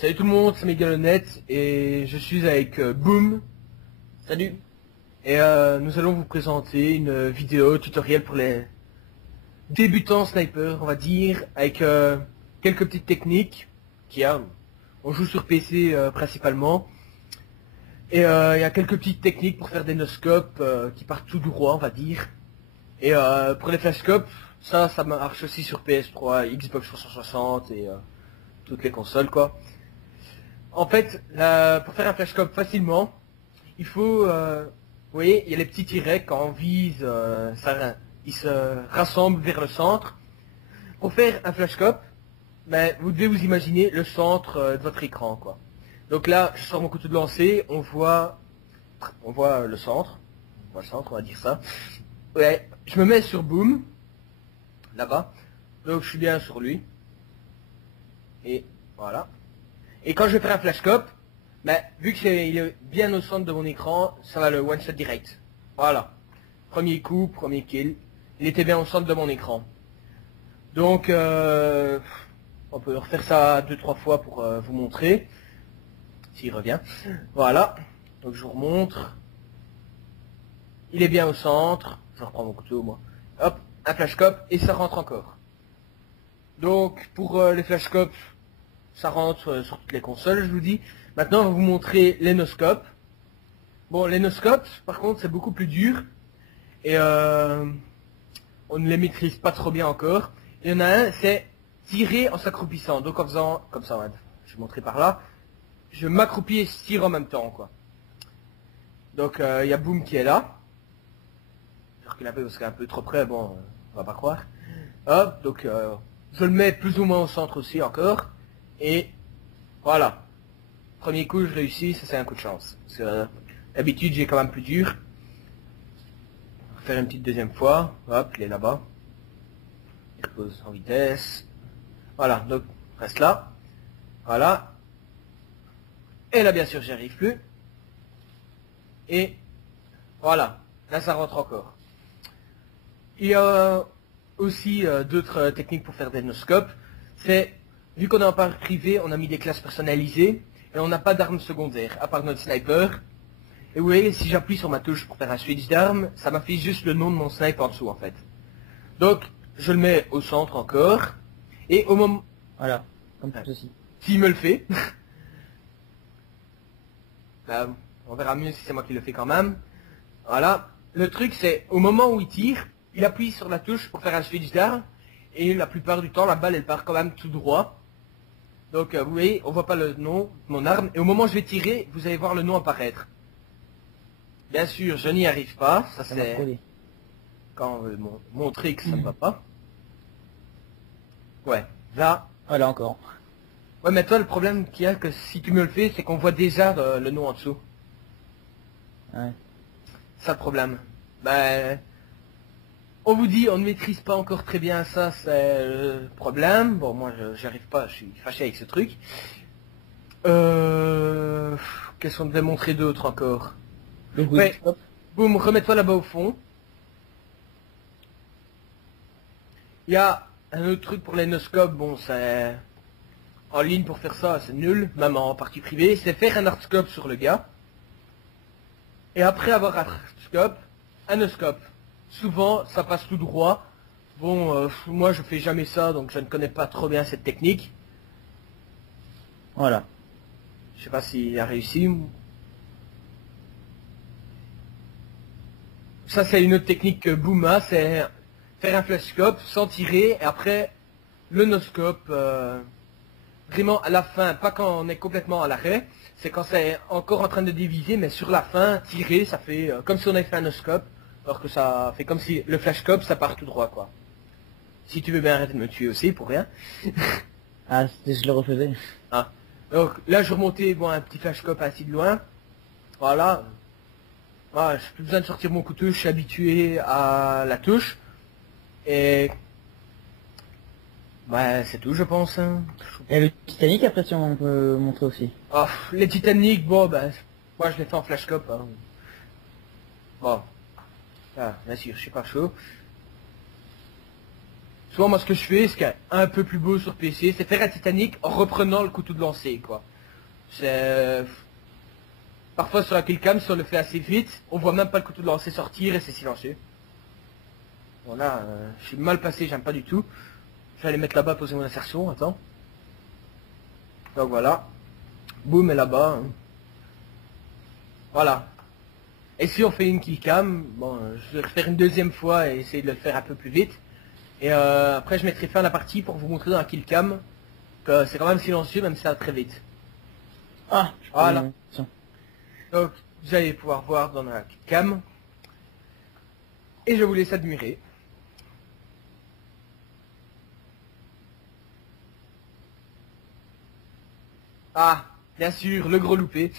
Salut tout le monde, c'est Megalonette et je suis avec Boom. Salut. Et nous allons vous présenter une vidéo tutoriel pour les débutants snipers, on va dire, avec quelques petites techniques on joue sur PC principalement. Et il y a quelques petites techniques pour faire des no-scopes qui partent tout droit, on va dire. Et pour les flashscopes, ça marche aussi sur PS3, Xbox 360 et toutes les consoles quoi. En fait, pour faire un flashscope facilement, il faut, vous voyez, il y a les petits tirets quand on vise, ils se rassemblent vers le centre. Pour faire un flashscope, ben, vous devez vous imaginer le centre de votre écran, quoi. Donc là, je sors mon couteau de lancer, on voit le centre, on va dire ça. Ouais, je me mets sur Boom, là-bas, donc je suis bien sur lui. Et voilà. Et quand je vais faire un flashscope, ben, vu qu'il est bien au centre de mon écran, ça va le one shot direct. Voilà. Premier coup, premier kill. Il était bien au centre de mon écran. Donc, on peut refaire ça 2-3 fois pour vous montrer. S'il revient. Voilà. Donc je vous remontre. Il est bien au centre. Je reprends mon couteau, moi. Hop, un flashscope et ça rentre encore. Donc, pour les flashscopes, ça rentre sur toutes les consoles, je vous dis. Maintenant, on va vous montrer les no-scopes. Bon, les no-scopes, par contre, c'est beaucoup plus dur. Et on ne les maîtrise pas trop bien encore. Il y en a un, c'est tirer en s'accroupissant. Donc en faisant comme ça, je vais montrer par là. Je m'accroupis et je tire en même temps, quoi. Donc il y a Boom qui est là. Je recule un peu parce qu'il est un peu trop près, bon, on va pas croire. Hop, donc je le mets plus ou moins au centre aussi encore. Et voilà. Premier coup, je réussis, ça c'est un coup de chance. Parce que d'habitude, j'ai quand même plus dur. On va faire une petite deuxième fois. Hop, il est là-bas. Il repose en vitesse. Voilà, donc reste là. Voilà. Et là, bien sûr, j'y arrive plus. Et voilà. Là, ça rentre encore. Il y a aussi d'autres techniques pour faire des no-scopes. C'est, vu qu'on est en parc privé, on a mis des classes personnalisées. Et on n'a pas d'armes secondaires, à part notre sniper. Et vous voyez, si j'appuie sur ma touche pour faire un switch d'armes, ça m'affiche juste le nom de mon sniper en dessous, en fait. Donc, je le mets au centre encore. Et au moment... Voilà, comme ceci. S'il me le fait... Là, on verra mieux si c'est moi qui le fais quand même. Voilà. Le truc, c'est, au moment où il tire, il appuie sur la touche pour faire un switch d'armes. Et la plupart du temps, la balle, elle part quand même tout droit. Donc, vous voyez, on voit pas le nom de mon arme. Et au moment où je vais tirer, vous allez voir le nom apparaître. Bien sûr, je n'y arrive pas. Ça c'est quand on veut montrer que ça ne va pas. Ouais, là. Voilà encore. Ouais, mais toi, le problème qu'il y a, que si tu me le fais, c'est qu'on voit déjà le nom en dessous. Ouais. Ça le problème. Ben, on vous dit, on ne maîtrise pas encore très bien ça, c'est le problème. Bon, moi, j'y arrive pas, je suis fâché avec ce truc. Qu'est-ce qu'on devait montrer d'autre encore? Ouais, boum, remets-toi là-bas au fond. Il y a un autre truc pour les no-scopes, bon, c'est... En ligne pour faire ça, c'est nul, même en partie privée, c'est faire un hardscope sur le gars. Et après avoir un hardscope, un no-scope. Souvent, ça passe tout droit. Bon, moi je fais jamais ça, donc je ne connais pas trop bien cette technique. Voilà. Je sais pas s'il a réussi. Ça c'est une autre technique que Boom a, c'est faire un flashscope sans tirer, et après le no-scope, vraiment à la fin, pas quand on est complètement à l'arrêt, c'est quand c'est encore en train de déviser, mais sur la fin, tirer, ça fait comme si on avait fait un no-scope, alors que ça fait comme si le flashscope, ça part tout droit, quoi. Si tu veux bien arrêter de me tuer aussi, pour rien. Ah, je le refaisais. Ah. Donc là, je remontais, bon, un petit flashscope assez de loin. Voilà. Ah, j'ai plus besoin de sortir mon couteau, je suis habitué à la touche. Et... ouais, c'est tout, je pense. Hein. Et le Titanic, après, si on peut montrer aussi. Oh, les Titanic, bon, ben, moi je les fais en flashscope. Hein. Bon. Ah, bien sûr, je suis pas chaud. Souvent, moi, ce que je fais, ce qui est un peu plus beau sur PC, c'est faire un Titanic en reprenant le couteau de lancer, quoi. C'est... Parfois sur la killcam, si on le fait assez vite, on voit même pas le couteau de lancer sortir et c'est silencieux. Voilà, je suis mal passé, j'aime pas du tout. Je vais aller mettre là-bas, poser mon insertion, attends. Donc voilà. Boum, et là-bas. Hein. Voilà. Et si on fait une killcam, bon, je vais le refaire une deuxième fois et essayer de le faire un peu plus vite. Et après je mettrai fin à la partie pour vous montrer dans la killcam que c'est quand même silencieux même si ça va très vite. Ah, Voilà. tiens. Donc vous allez pouvoir voir dans la killcam. Et je vous laisse admirer. Ah, bien sûr, le gros loupé.